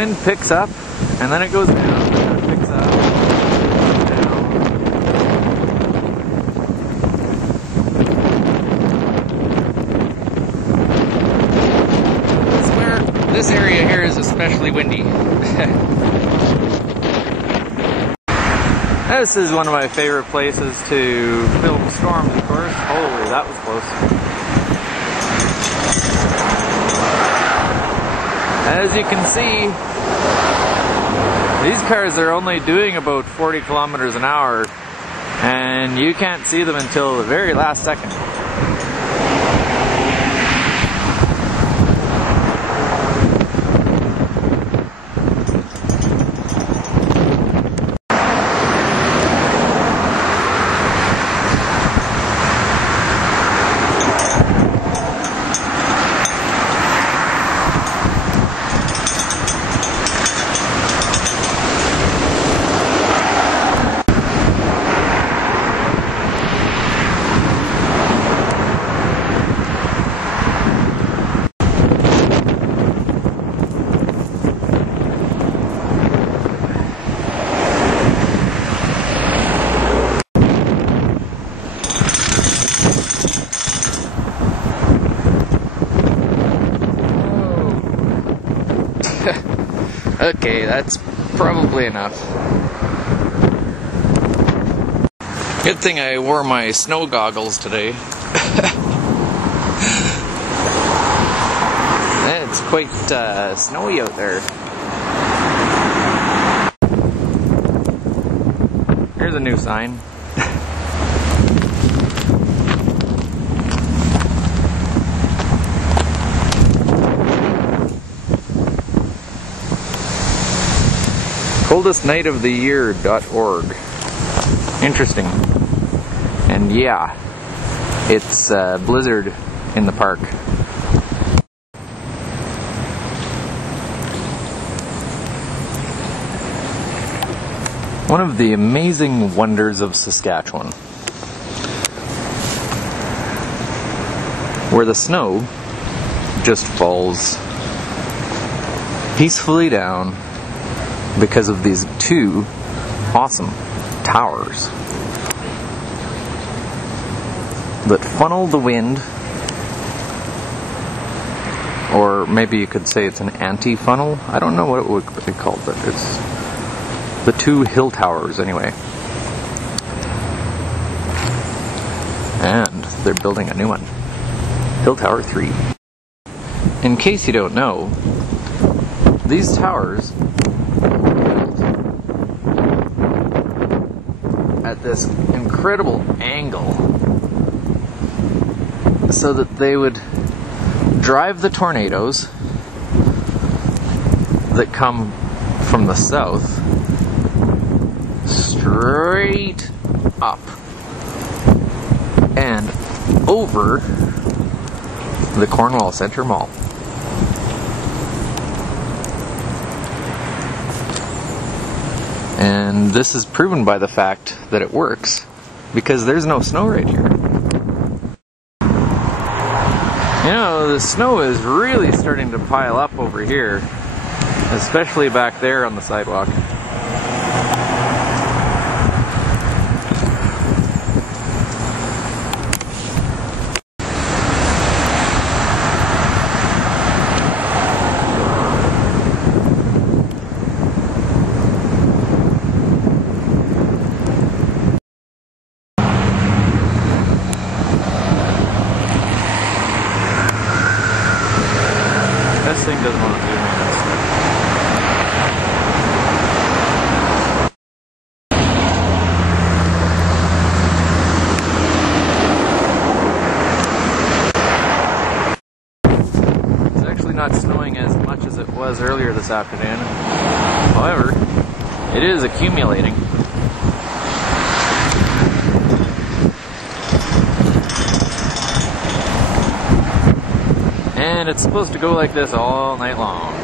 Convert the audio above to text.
wind picks up, and then it goes down, and then it picks up, and down. I swear, this area here is especially windy. This is one of my favorite places to film storms, of course. Holy, that was close. As you can see, these cars are only doing about 40 kilometers an hour, and you can't see them until the very last second. Okay, that's probably enough. Good thing I wore my snow goggles today. It's quite snowy out there. Here's a new sign. coldestnightoftheyear.org. Interesting. And yeah, it's blizzard in the park. One of the amazing wonders of Saskatchewan, where the snow just falls peacefully down because of these two awesome towers that funnel the wind, or maybe you could say it's an anti-funnel. I don't know what it would be called, but it's the two hill towers anyway. And they're building a new one, Hill Tower 3. In case you don't know, these towers at this incredible angle so that they would drive the tornadoes that come from the south straight up and over the Cornwall Centre Mall. And this is proven by the fact that it works, because there's no snow right here. You know, the snow is really starting to pile up over here, especially back there on the sidewalk. This thing doesn't want to do me that stuff. It's actually not snowing as much as it was earlier this afternoon. However, it is accumulating. And it's supposed to go like this all night long.